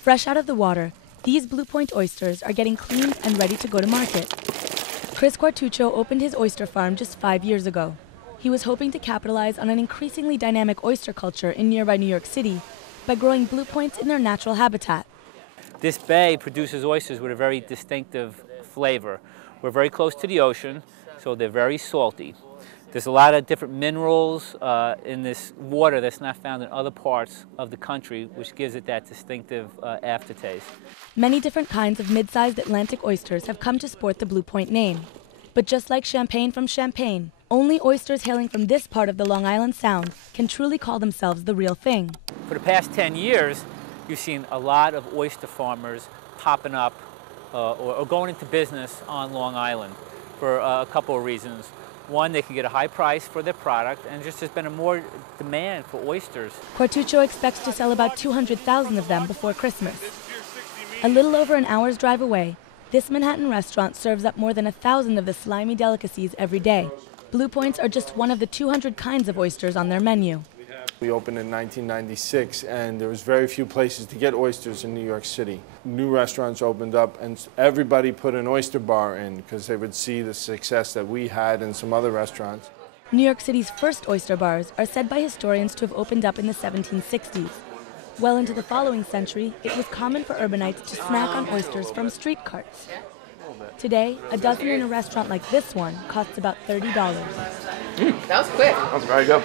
Fresh out of the water, these Blue Point oysters are getting cleaned and ready to go to market. Chris QUARTUCCIO opened his oyster farm just 5 years ago. He was hoping to capitalize on an increasingly dynamic oyster culture in nearby New York City by growing blue points in their natural habitat. This bay produces oysters with a very distinctive flavor. We're very close to the ocean, so they're very salty. There's a lot of different minerals in this water that's not found in other parts of the country, which gives it that distinctive aftertaste. Many different kinds of mid-sized Atlantic oysters have come to sport the Blue Point name. But just like champagne from Champagne, only oysters hailing from this part of the Long Island Sound can truly call themselves the real thing. For the past 10 years, you've seen a lot of oyster farmers popping up or going into business on Long Island for a couple of reasons. One, they can get a high price for their product, and just there's been a more demand for oysters. QUARTUCCIO expects to sell about 200,000 of them before Christmas. A little over an hour's drive away, this Manhattan restaurant serves up more than 1,000 of the slimy delicacies every day. Blue Points are just one of the 200 kinds of oysters on their menu. We opened in 1996, and there was very few places to get oysters in New York City. New restaurants opened up, and everybody put an oyster bar in because they would see the success that we had in some other restaurants. New York City's first oyster bars are said by historians to have opened up in the 1760s. Well into the following century, it was common for urbanites to snack on oysters from street carts. Today, a dozen in a restaurant like this one costs about $30. That was quick. That was very good.